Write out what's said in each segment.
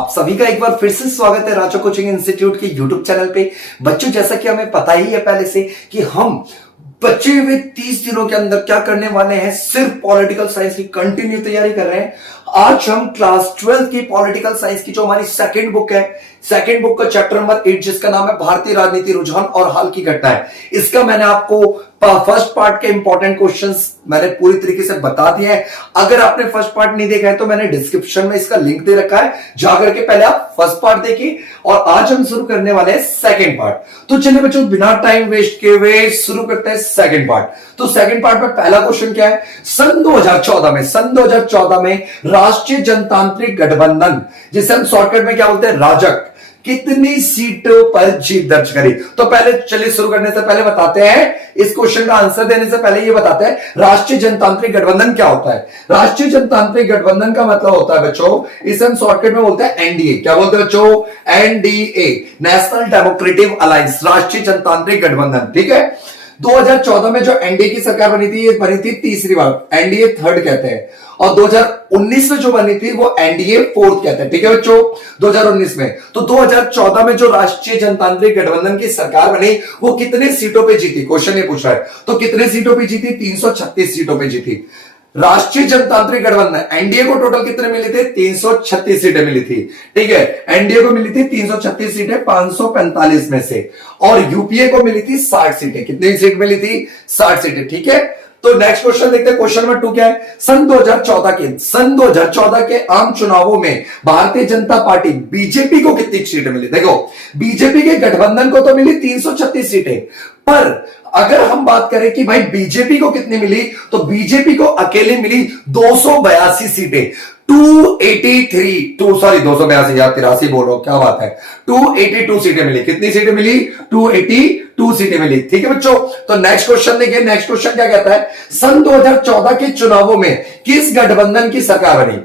आप सभी का एक बार फिर से स्वागत है राजा कोचिंग इंस्टीट्यूट के यूट्यूब चैनल पे। बच्चों, जैसा कि हमें पता ही है पहले से कि हम बचे हुए 30 दिनों के अंदर क्या करने वाले हैं, सिर्फ पॉलिटिकल साइंस की कंटिन्यू तैयारी कर रहे हैं। आज हम क्लास 12 की पॉलिटिकल साइंस की जो हमारी सेकंड बुक है, सेकंड बुक का चैप्टर नंबर 8 जिसका नाम है भारतीय राजनीति रुझान और हाल की घटनाएं, इसका मैंने आपको फर्स्ट पार्ट के इंपॉर्टेंट क्वेश्चंस मैंने पूरी तरीके से बता दिए हैं। अगर आपने फर्स्ट पार्ट नहीं देखा है तो मैंने डिस्क्रिप्शन में इसका लिंक दे रखा है, जाकर के पहले आप फर्स्ट पार्ट देखिए। और आज हम शुरू करने वाले हैं सेकंड पार्ट। तो चलिए बच्चों, बिना टाइम वेस्ट किए हुए शुरू करते हैं सेकंड पार्ट। तो सेकंड पार्ट में पहला क्वेश्चन क्या है, सन 2014 में राष्ट्रीय जनतांत्रिक गठबंधन, जिसे हम शॉर्टकट में क्या बोलते हैं, राजग, कितनी सीटों पर जीत दर्ज करी। तो पहले चलिए शुरू करने से पहले बताते हैं, इस क्वेश्चन का आंसर देने से पहले ये बताते हैं राष्ट्रीय जनतांत्रिक गठबंधन क्या होता है। राष्ट्रीय जनतांत्रिक गठबंधन का मतलब होता है बच्चों, इसे हम शॉर्टकट में बोलते हैं एनडीए। क्या बोलते हैं बच्चों, एनडीए, नेशनल डेमोक्रेटिक अलायंस, राष्ट्रीय जनतांत्रिक गठबंधन। ठीक है, 2014 में जो एनडीए की सरकार बनी थी, ये बनी थी तीसरी बार, एनडीए थर्ड कहते हैं। और 2019 में जो बनी थी वो एनडीए फोर्थ कहते हैं। ठीक है बच्चों, 2019 में। तो 2014 में जो राष्ट्रीय जनतांत्रिक गठबंधन की सरकार बनी वो कितने सीटों पे जीती, क्वेश्चन ये पूछ रहा है। तो कितने सीटों पे जीती, 336 सीटों पे जीती। राष्ट्रीय जनतांत्रिक गठबंधन, एनडीए को टोटल कितने मिले थे, 336 सीटें मिली थी। ठीक है, एनडीए को मिली थी 336 सीटें 545 में से, और यूपीए को मिली थी 60 सीटें। कितनी सीट मिली थी, 60 सीटें। ठीक है, तो नेक्स्ट क्वेश्चन देखते हैं। क्वेश्चन नंबर 2 क्या है, सन 2014 के आम चुनावों में भारतीय जनता पार्टी बीजेपी को कितनी सीटें मिली। देखो, बीजेपी के गठबंधन को तो मिली 336 सीटें, पर अगर हम बात करें कि भाई बीजेपी को कितनी मिली, तो बीजेपी को अकेले मिली 282 सीटें। 282 यार, 83 बोल रहा हूं, क्या बात है, 282 सीटें मिली। कितनी सीटें मिली, 282 सीटें मिली। ठीक है बच्चों, तो नेक्स्ट क्वेश्चन देखिए। नेक्स्ट क्वेश्चन क्या कहता है, सन 2014 के चुनावों में किस गठबंधन की सरकार बनी।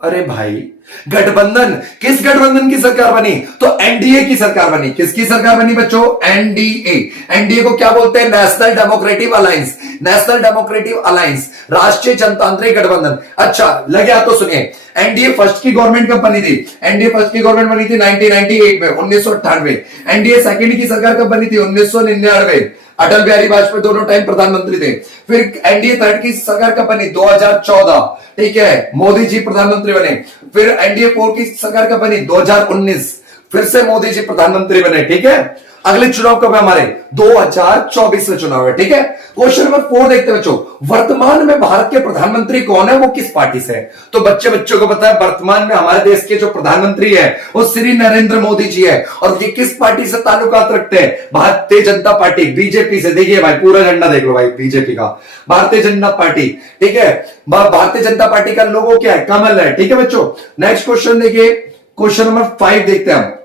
अरे भाई, गठबंधन, किस गठबंधन की सरकार बनी, तो एनडीए की सरकार बनी। किसकी सरकार बनी बच्चों, एनडीए। एनडीए को क्या बोलते हैं, national democratic alliance, national democratic alliance, राष्ट्रीय जनतांत्रिक गठबंधन। अच्छा लग गया तो सुनिए, एनडीए फर्स्ट की गवर्नमेंट कब बनी थी, एनडीए फर्स्ट की गवर्नमेंट बनी थी 1998 में, 1998। एनडीए सेकंड की सरकार कब बनी थी, 1999। अटल बिहारी वाजपेयी दोनों टाइम प्रधानमंत्री थे। फिर एनडीए थर्ड की सरकार कब बनी, 2014। ठीक है, मोदी जी प्रधानमंत्री बने। फिर एनडीए फोर की सरकार कब बनी, 2019, फिर से मोदी जी प्रधानमंत्री बने। ठीक है, अगले चुनाव कब है हमारे, 2024 में चुनाव है। ठीक है, क्वेश्चन नंबर 4 देखते हैं बच्चों, वर्तमान में भारत के प्रधानमंत्री कौन है, वो किस पार्टी से है। तो बच्चों को पता है, वर्तमान में हमारे देश के जो प्रधानमंत्री है वो श्री नरेंद्र मोदी जी है, और ये किस पार्टी से ताल्लुकात रखते हैं, भारतीय जनता पार्टी, बीजेपी से। देखिए भाई, पूरा झंडा देख लो भाई, बीजेपी का, भारतीय जनता पार्टी। ठीक है, भारतीय जनता पार्टी का लोगो क्या है, कमल है। ठीक है बच्चों, नेक्स्ट क्वेश्चन देखिए, क्वेश्चन नंबर 5 देखते हैं हम।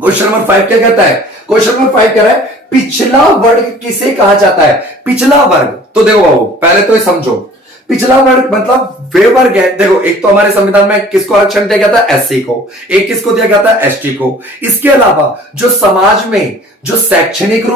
क्वेश्चन नंबर 5 क्या कहता है, क्वेश्चन नंबर 5 कह रहा है, पिछला वर्ग किसे कहा जाता है। पिछला वर्ग, तो देखो बाबू, पहले तो ये समझो, पिछला वर्ग मतलब वे वर्ग है। देखो, एक तो हमारे संविधान में किसको आरक्षण दिया गया था, एससी को, एक किसको दिया गया था, एसटी को। इसके अलावा जो समाज में जो शैक्षणिक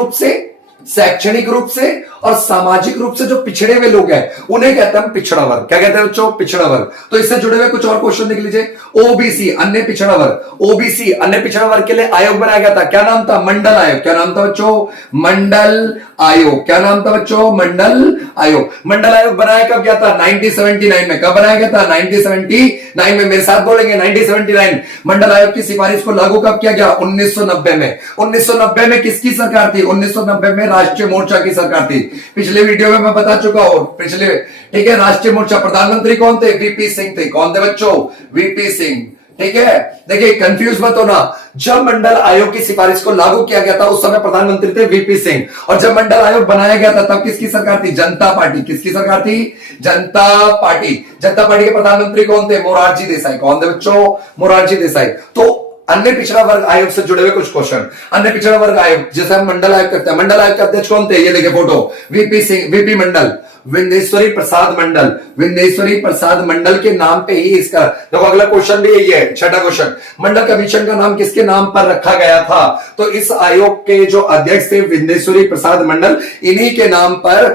रूप से और सामाजिक रूप से जो पिछड़े हुए लोग हैं, उन्हें कहते हैं पिछड़ा वर्ग। क्या कहते हैं बच्चों, पिछड़ा वर्ग। तो इससे जुड़े हुए कुछ और क्वेश्चन देख लीजिए। ओबीसी, अन्य पिछड़ा वर्ग, ओबीसी अन्य पिछड़ा वर्ग के लिए आयोग बनाया गया था। क्या नाम था, मंडल आयोग। क्या नाम था बच्चों, मंडल आयोग। क्या नाम था बच्चों, मंडल आयोग। मंडल आयोग बनाया कब गया था, 1979 में। कब बनाया गया था, 1979 में। मेरे साथ बोलेंगे 1979। मंडल आयोग की सिफारिश को लागू कब किया गया, 1990 में। 1990 में किसकी सरकार थी, 1990 में राष्ट्रीय मोर्चा की सरकार थी। पिछले वीडियो में मैं बता चुका हूं, पिछले, ठीक है, राष्ट्रीय मोर्चा प्रधानमंत्री कौन थे, वीपी सिंह थे। कौन थे बच्चों, वीपी सिंह। ठीक है, देखिए कंफ्यूज मत होना, जब मंडल आयोग की सिफारिश को लागू किया गया था उस समय प्रधानमंत्री थे वीपी सिंह, और जब मंडल आयोग बनाया गया था तब किसकी सरकार थी, जनता पार्टी। किसकी सरकार थी, जनता पार्टी। जनता पार्टी के प्रधानमंत्री कौन थे, मोरारजी देसाई। कौन थे बच्चों, मोरारजी देसाई। तो अन्य पिछड़ा वर्ग आयोग से जुड़े हुए कुछ क्वेश्चन। अन्य पिछड़ा वर्ग आयोग, जैसे हम मंडल आयोग करते हैं, मंडल आयोग के अध्यक्ष कौन थे? ये देखिए फोटो, वीपी सिंह, वीपी मंडल, विंदेश्वरी प्रसाद मंडल। विंदेश्वरी प्रसाद मंडल के नाम पे ही इसका, देखो अगला क्वेश्चन भी यही है, छठा क्वेश्चन, मंडल कमीशन का नाम किसके नाम पर रखा गया था? तो इस आयोग के जो अध्यक्ष थे विंदेश्वरी प्रसाद मंडल, इन्हीं के नाम पर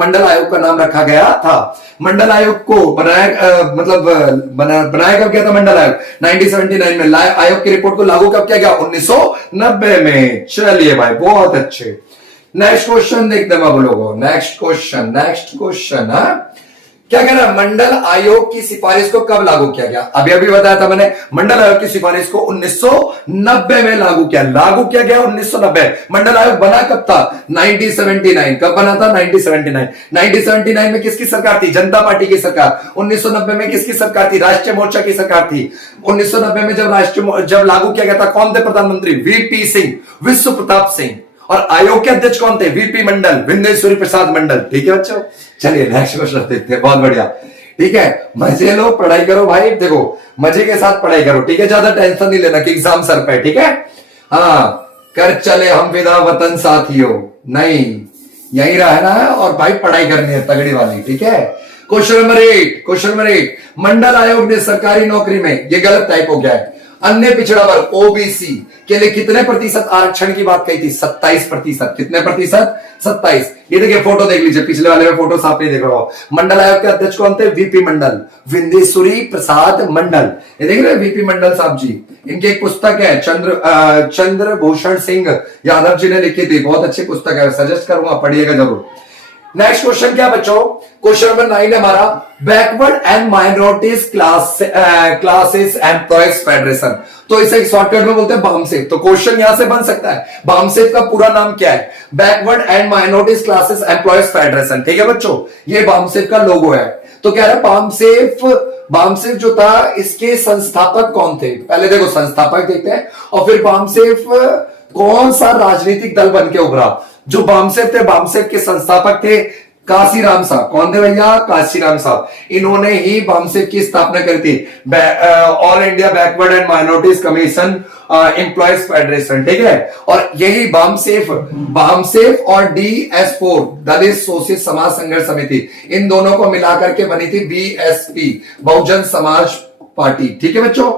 मंडल आयोग का नाम रखा गया था। मंडल आयोग को बनाया कब गया था? मंडल आयोग 1979 में। आयोग की रिपोर्ट को लागू कब किया गया? 1990 में। चलिए भाई, बहुत अच्छे। नेक्स्ट क्वेश्चन देखते हैं आप लोगों। नेक्स्ट क्वेश्चन क्या कह रहा है? मंडल आयोग की सिफारिश को कब लागू किया गया? अभी अभी बताया था मैंने, मंडल आयोग की सिफारिश को 1990 में लागू किया गया 1990। मंडल आयोग बना कब था? 1979। कब बना था? 1979 में किसकी सरकार थी? जनता पार्टी की सरकार। 1990 में किसकी सरकार थी? राष्ट्रीय मोर्चा की सरकार थी। 1990 में जब लागू किया गया था, कौन थे प्रधानमंत्री? वीपी सिंह, विश्व प्रताप सिंह। और आयोग के अध्यक्ष कौन थे? वीपी मंडल, विंदेश्वरी प्रसाद मंडल। ठीक है बच्चों, चलिए नेक्स्ट क्वेश्चन देखते हैं। बहुत बढ़िया, ठीक है, मजे लो, पढ़ाई करो भाई। देखो मजे के साथ पढ़ाई करो, ठीक है, ज्यादा टेंशन नहीं लेना कि एग्जाम सर पे, ठीक है। हाँ, कर चले हम विदा वतन साथियों, नहीं यही रहना है और भाई पढ़ाई करनी है तगड़ी वाली, ठीक है। क्वेश्चन नंबर 8, मंडल आयोग ने सरकारी नौकरी में, ये गलत टाइप हो गया है, अन्य पिछड़ा वर्ग ओबीसी के लिए कितने प्रतिशत आरक्षण की बात कही थी? 27%। कितने प्रतिशत? 27। ये देखिए फोटो देख लीजिए, पिछले वाले में फोटो साफ नहीं देख रहा हो। मंडल आयोग के अध्यक्ष कौन थे? वीपी मंडल, विंदेश्वरी प्रसाद मंडल। ये देख रहे हैं वीपी मंडल साहब जी। इनकी एक पुस्तक है चंद्रभूषण सिंह यादव जी ने लिखी थी, बहुत अच्छी पुस्तक है, सजेस्ट करूंगा, पढ़िएगा जरूर। नेक्स्ट क्वेश्चन क्या बच्चों? क्वेश्चन नंबर 9 है हमारा, backward and minorities classes employees federation. तो इसे शॉर्टकट में बोलते हैं बामसेफ। तो क्वेश्चन यहां से बन सकता है, बामसेफ का पूरा नाम क्या है? Backward and minorities classes employees federation. ठीक है बच्चों, ये बामसेफ का लोगो है। तो कह रहा है बामसेफ जो था, इसके संस्थापक कौन थे? पहले देखो संस्थापक देखते हैं और फिर बामसेफ कौन सा राजनीतिक दल बन के उभरा। जो बामसेफ थे, बामसेफ के संस्थापक थे काशीराम साहब। कौन थे भैया? काशीराम साहब। इन्होंने ही बामसेफ की स्थापना करी थी, all India backward and minorities commission employees federation. ठीक है, और यही बामसेफ और DS4 दलित शोषित समाज संघर्ष समिति, इन दोनों को मिलाकर के बनी थी BSP, बहुजन समाज पार्टी। ठीक है बच्चों,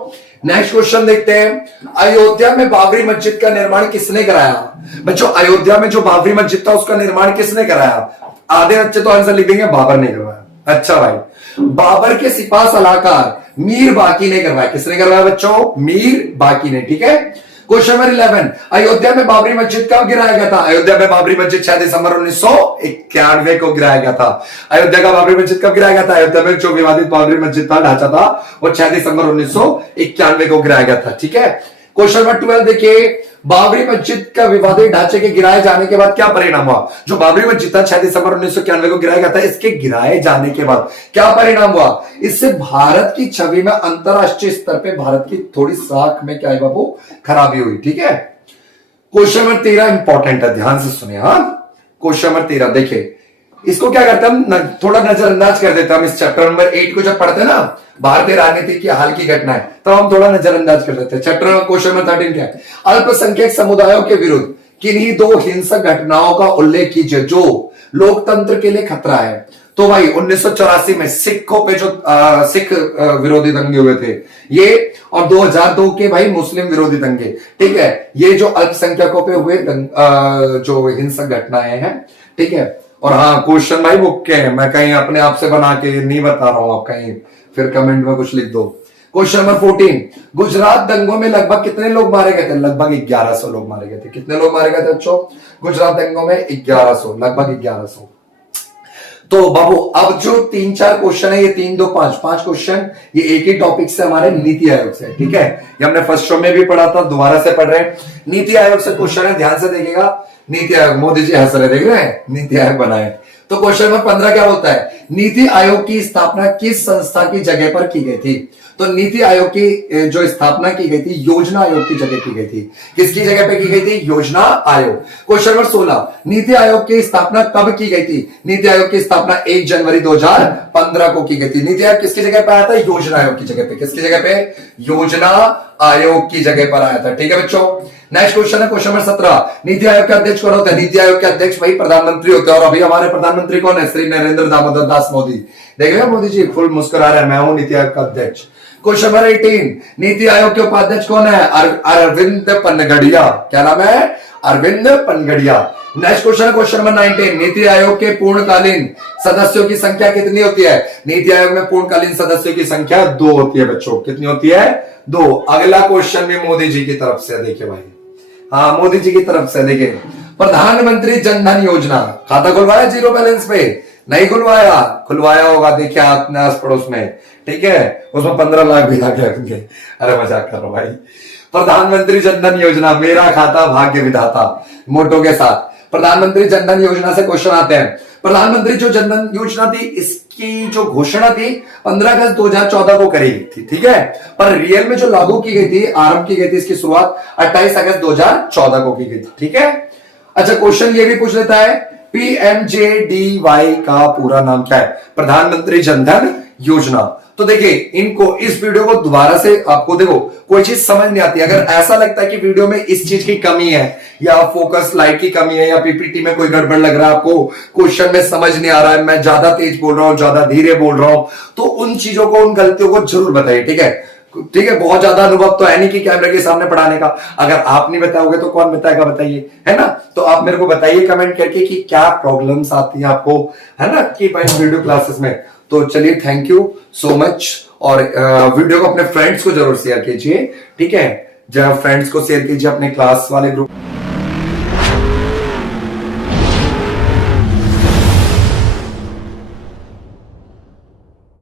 नेक्स्ट क्वेश्चन देखते हैं। अयोध्या में बाबरी मस्जिद का निर्माण किसने कराया? बच्चों अयोध्या में जो बाबरी मस्जिद था उसका निर्माण किसने कराया? आधे बच्चे तो आंसर लिख देंगे बाबर ने करवाया। अच्छा भाई, बाबर के सिपा सलाहकार मीर बाकी ने करवाया। किसने करवाया बच्चों? मीर बाकी ने। ठीक है, क्वेश्चन नंबर 11, अयोध्या में बाबरी मस्जिद कब गिराया गया था? अयोध्या में बाबरी मस्जिद 6 दिसंबर 1991 को गिराया गया था। अयोध्या का बाबरी मस्जिद कब गिराया गया था? अयोध्या में जो विवादित बाबरी मस्जिद था, ढांचा था, वो 6 दिसंबर 1991 को गिराया गया था। ठीक है, क्वेश्चन नंबर 12 देखिए, बाबरी मस्जिद का विवादित ढांचे के गिराए जाने के बाद क्या परिणाम हुआ? जो बाबरी मस्जिद था 6 दिसंबर 1991 को गिराया गया था, इसके गिराए जाने के बाद क्या परिणाम हुआ? इससे भारत की छवि में, अंतरराष्ट्रीय स्तर पे भारत की थोड़ी साख में क्या है बाबू? खराबी हुई। ठीक है, क्वेश्चन नंबर 13 इंपॉर्टेंट है, ध्यान से सुनिए। हाँ, क्वेश्चन नंबर 13 देखिए, इसको क्या करते हैं हम, थोड़ा नजरअंदाज कर देते हैं। हम इस चैप्टर नंबर 8 को जब पढ़ते हैं ना, भारतीय राजनीति की हाल की घटनाएं, तो हम थोड़ा नजरअंदाज कर देते हैं। चैप्टर क्वेश्चन नंबर 13 क्या है? अल्पसंख्यक समुदायों के विरुद्ध किन्हीं 2 हिंसक घटनाओं का उल्लेख कीजिए जो लोकतंत्र के लिए खतरा है। तो भाई 1984 में सिखों पे जो सिख विरोधी दंगे हुए थे ये, और 2002 के भाई मुस्लिम विरोधी दंगे। ठीक है, ये जो अल्पसंख्यकों पे हुए जो हिंसक घटनाएं हैं। ठीक है, और हाँ क्वेश्चन भाई बुक के हैं, मैं कहीं अपने आप से बना के नहीं बता रहा हूं, आप कहीं फिर कमेंट में कुछ लिख दो। क्वेश्चन नंबर 14, गुजरात दंगों में लगभग कितने लोग मारे गए थे? लगभग 1100 लोग मारे गए थे। कितने लोग मारे गए थे बच्चों? गुजरात दंगों में 1100, लगभग 1100। तो बाबू अब जो 3-4 क्वेश्चन है, ये 3, 2, 5 क्वेश्चन, ये एक ही टॉपिक से हमारे नीति आयोग से। ठीक है, ये हमने फर्स्ट शो में भी पढ़ा था, दोबारा से पढ़ रहे हैं। नीति आयोग से क्वेश्चन है, ध्यान से देखिएगा। नीति आयोग, मोदी जी हंस रहे, देख रहे हैं, नीति आयोग बनाए। तो क्वेश्चन नंबर 15 क्या बोलता है? नीति आयोग की स्थापना किस संस्था की जगह पर की गई थी? तो नीति आयोग की जो स्थापना की गई थी योजना आयोग की जगह की गई थी। किसकी जगह पे की गई थी? योजना आयोग। क्वेश्चन नंबर 16, नीति आयोग की स्थापना कब की गई थी? नीति आयोग की स्थापना 1 जनवरी 2015 को की गई थी। नीति आयोग किसकी जगह पे आया था? योजना आयोग की जगह पे। किसकी जगह पे? योजना आयोग की जगह पर आया था। ठीक है बच्चों। नेक्स्ट क्वेश्चन है क्वेश्चन नंबर 17, नीति आयोग के अध्यक्ष कौन होते हैं? नीति आयोग के अध्यक्ष वही प्रधानमंत्री होते हैं। और अभी हमारे प्रधानमंत्री कौन है? श्री नरेंद्र दामोदर दास मोदी। देख रहे हैं मोदी जी फुल मुस्कुरा रहे हैं, मैं हूं नीति आयोग का अध्यक्ष। क्वेश्चन नंबर 18, नीति आयोग के उपाध्यक्ष कौन है? अरविंद पनगड़िया। क्या नाम है? अरविंद पनगड़िया। नेक्स्ट क्वेश्चन है क्वेश्चन नंबर 19, नीति आयोग के पूर्णकालीन सदस्यों की संख्या कितनी होती है? नीति आयोग में पूर्णकालीन सदस्यों की संख्या 2 होती है बच्चों। कितनी होती है? 2। अगला क्वेश्चन भी मोदी जी की तरफ से, देखिए भाई, हाँ मोदी जी की तरफ से। देखिए, प्रधानमंत्री जनधन योजना, खाता खुलवाया जीरो बैलेंस पे? नहीं खुलवाया? खुलवाया होगा, देखिए आपने आस पड़ोस में। ठीक है, उसमें 15 लाख भी आ गए होंगे। अरे मजाक कर रहा हूं भाई। प्रधानमंत्री जनधन योजना, मेरा खाता भाग्य विधाता, मोटो के साथ। प्रधानमंत्री जनधन योजना से क्वेश्चन आते हैं। प्रधानमंत्री जो जनधन योजना थी, इसकी जो घोषणा थी 15 अगस्त 2014 को करी गई थी। ठीक है, पर रियल में जो लागू की गई थी, आरंभ की गई थी इसकी शुरुआत 28 अगस्त 2014 को की गई थी। ठीक है। अच्छा, क्वेश्चन ये भी पूछ लेता है, पीएमजेडीवाई का पूरा नाम क्या है? प्रधानमंत्री जनधन योजना। तो देखिए, इनको इस वीडियो को दोबारा से आपको देखो, कोई चीज समझ नहीं आती, अगर ऐसा लगता है कि वीडियो में इस चीज की कमी है या फोकस लाइट की कमी है या पीपीटी में कोई गड़बड़ लग रहा है, आपको क्वेश्चन में समझ नहीं आ रहा है, मैं ज्यादा तेज बोल रहा हूं, ज्यादा धीरे बोल रहा हूं, तो उन चीजों को, उन गलतियों को जरूर बताइए। ठीक है, ठीक है। बहुत ज्यादा अनुभव तो है नहीं कि कैमरे के सामने पढ़ाने का, अगर आप नहीं बताओगे तो कौन बताएगा? बताइए, है ना। तो आप मेरे को बताइए कमेंट करके कि क्या प्रॉब्लम्स आती है आपको, है ना, कि भाई वीडियो क्लासेस में। तो चलिए, थैंक यू सो मच। और वीडियो को अपने फ्रेंड्स को जरूर शेयर कीजिए। ठीक है, जब फ्रेंड्स को शेयर कीजिए अपने क्लास वाले ग्रुप।